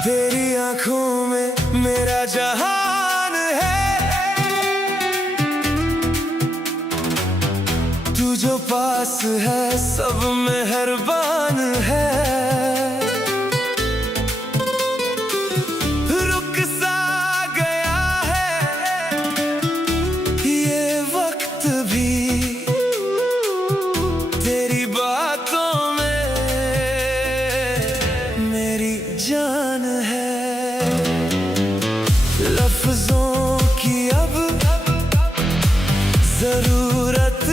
तेरी आंखों में मेरा जहान है, तू जो पास है सब मेहरबान है। रुक सा गया है ये वक्त भी तेरी बातों में मेरी जान है। लफ्जों की अब जरूरत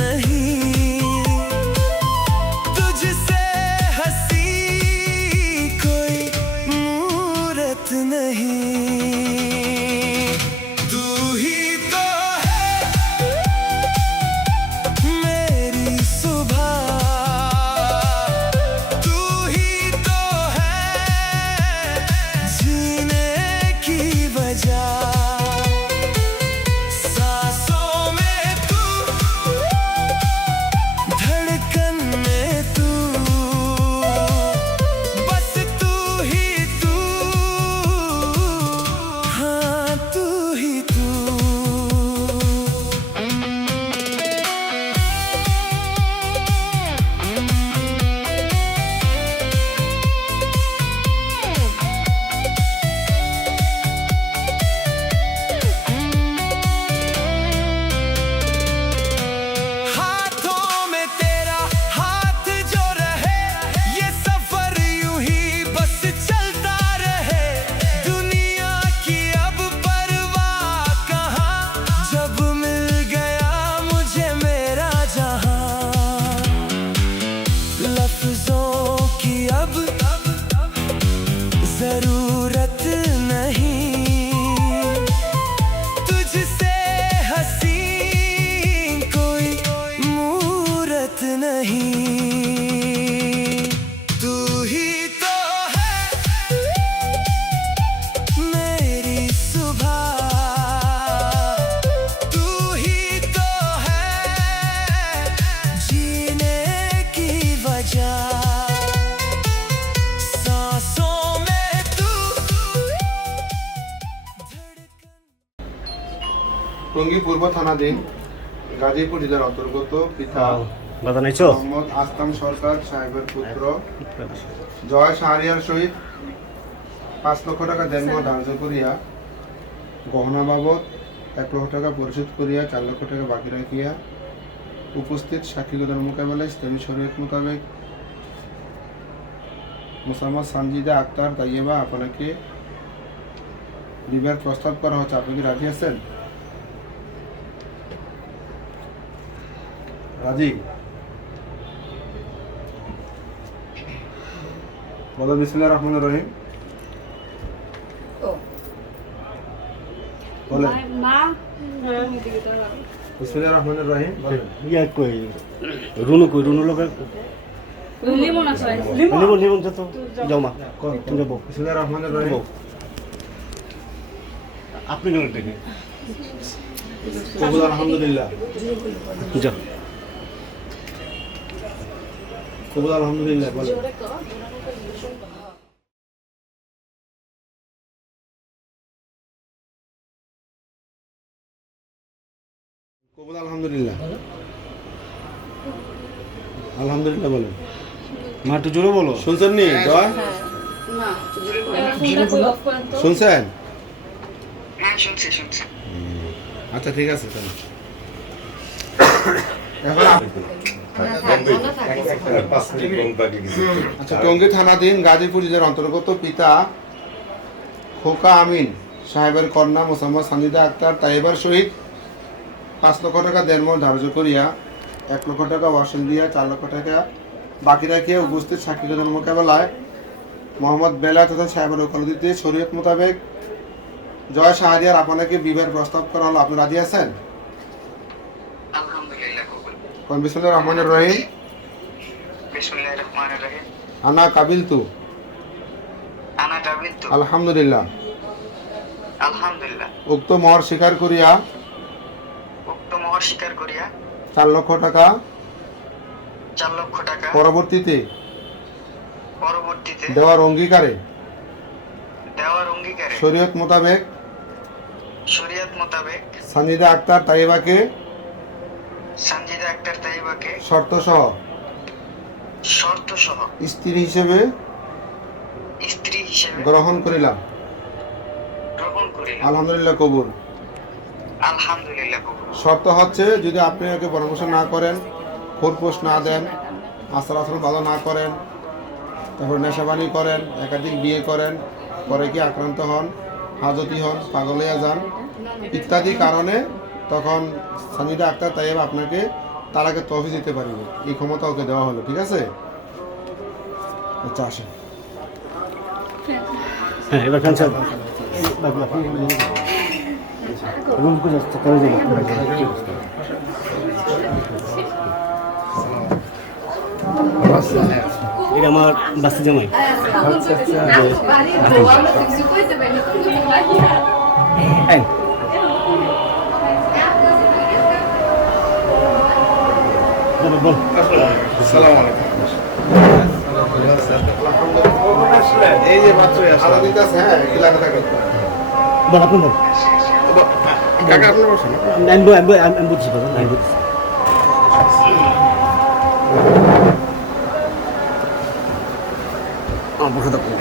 नहीं, तुझसे हंसी कोई मूरत नहीं। तू ही तो है मेरी सुबह, तू ही तो है जीने की वजह। सांसों में तू, धड़कन में तू, बस तू ही तू, हाँ तू ही तू। हाथों में तेरा हाथ जो रहे, ये सफर यूं ही बस चलता रहे। दुनिया की अब परवाह कहाँ, जब मिल गया मुझे मेरा जहां। लफ्जों की अब जरूरत नहीं, तुझसे हंसी कोई मूरत नहीं। तू ही तो है मेरी सुबह, तू ही तो है जीने की वजह। सांसों में तू, টঙ্গী পূর্ব থানাধীন গাজীপুর জেলার অন্তর্গত পিতা মোহাম্মদ আস্তাম সরকার সাহেবের পুত্র জয় শাহরিয়ার সহিত 5 লক্ষ টাকা দেনমোহর ধার্য করিয়া গহনা বাবদ 1 লক্ষ টাকা পরিশোধ করিয়া 4 লক্ষ টাকা বাকি রাখিয়া উপস্থিত সাক্ষীগণের মোকাবেলায় ইসলামী শরীয়ত মোতাবেক মোসাম্মদ সানজিদা আক্তার তাইয়েবা আপনাকে বিবাহের প্রস্তাব করা হচ্ছে। আপনি কি রাজি আছেন? রাজি? বলো বিসমিল্লাহির রহমানির রহিম। বলেন বিসমিল্লাহির রহমানির রহিম। বলেন রুনু কই রুনু লোক লিমন আছে লিমন লিমন যত যাও মা তুমি যাবো। বিসমিল্লাহির রহমানির রহিম। আপনি কেন দেখে কবুল আলহামদুলিল্লাহ। যাও কবুল আলহামদুলিল্লাহ। বলেন কবুল আলহামদুলিল্লাহ। আলহামদুলিল্লাহ বলেন। মা একটু জোরে বলো। শুনছেন নি জয়? শুনছেন? হ্যাঁ শুনছি শুনছি। আচ্ছা ঠিক আছে তাহলে। আচ্ছা টঙ্গী থানাধীন গাজীপুর জেলার অন্তর্গত পিতা খোকা আমিন সাহেবের কন্যা মোসাম্মদ সানজিদা আক্তার তাইবার সহিত 5 লক্ষ টাকা দেনমোহর ধার্য করিয়া 1 লক্ষ টাকা ওয়াসিল দিয়া 4 লক্ষ টাকা বাকি রাখিয়া উপস্থিত সাক্ষীগণের মোকাবেলায় মোহাম্মদ বেলায়েত হোসেন সাহেবের ওকালতিতে শরীয়ত মোতাবেক জয় শাহরিয়ার আপনাকে বিবাহের প্রস্তাব করা হলো। আপনি রাজি আছেন? আলহামদুলিল্লাহ কবুল। কোন বিসমিল্লাহির রহমানির রহিম। বিসমিল্লাহির রহমানির রহিম। আনা কাবিলতু আনা কাবিলতু আলহামদুলিল্লাহ। আলহামদুলিল্লাহ। উক্ত মোহর স্বীকার করিয়া উক্ত মোহর স্বীকার করিয়া 4 লক্ষ টাকা 4 লক্ষ টাকা পরবর্তীতে পরবর্তীতে দেওয়ার অঙ্গীকারে শরীয়ত মোতাবেক সানজিদা আক্তার তাইবাকে শর্ত সহ স্ত্রী হিসেবে গ্রহণ করিলাম। আলহামদুলিল্লাহ কবুল। শর্ত হচ্ছে যদি আপনি ওকে পরামর্শ না করেন, খোরপোশ না দেন, আচার আচরণ ভালো না করেন, তারপর নেশাবানি করেন, একাধিক বিয়ে করেন, পরে কি আক্রান্ত হন, হাজতি হন, পাগল হয়ে যান ইত্যাদি কারণে তখন সানজিদা আক্তার তাইব আপনাকে তালাকে তহফিজ দিতে পারবে। এই ক্ষমতা ওকে দেওয়া হলো। ঠিক আছে? আচ্ছা আসেন। হ্যাঁ এবার খান সাহেব রুম করে করে যাবো। এটা আমার বাস্তি জামাই। বল এই যে মাত্র আলাদা দিতে আছে। হ্যাঁ এলাকা থাকে বল আপনি বল কাকা আপনি বসুন। আমি বুঝছি আমি বুঝছি। বসে থাকুন।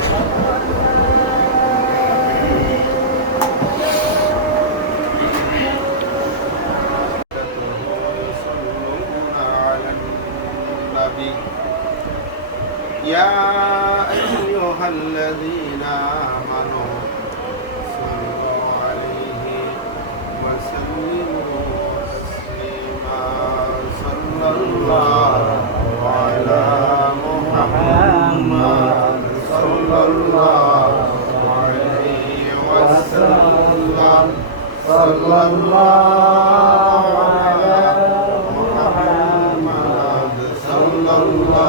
يا أيها الذين آمنوا صلوا عليه وسلموا تسليما صلى الله على محمد صلى الله عليه وسلم صلى الله على محمد صلى الله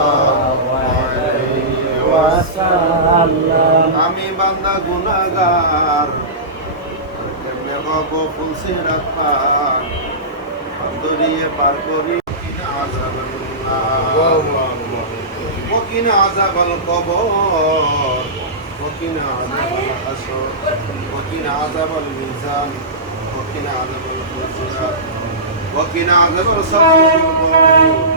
আমি বান্দা গুনাহগার কেমনে হব ফুলসিরাত পার দরিয়ে পার করি ওকিনা আযাবাল কবর ওকিনা আযাবাল হাসর ওকিনা আযাবাল মিজান ওকিনা আযাবাল ফুলসিরাত ওকিনা আযাবাল সাবুল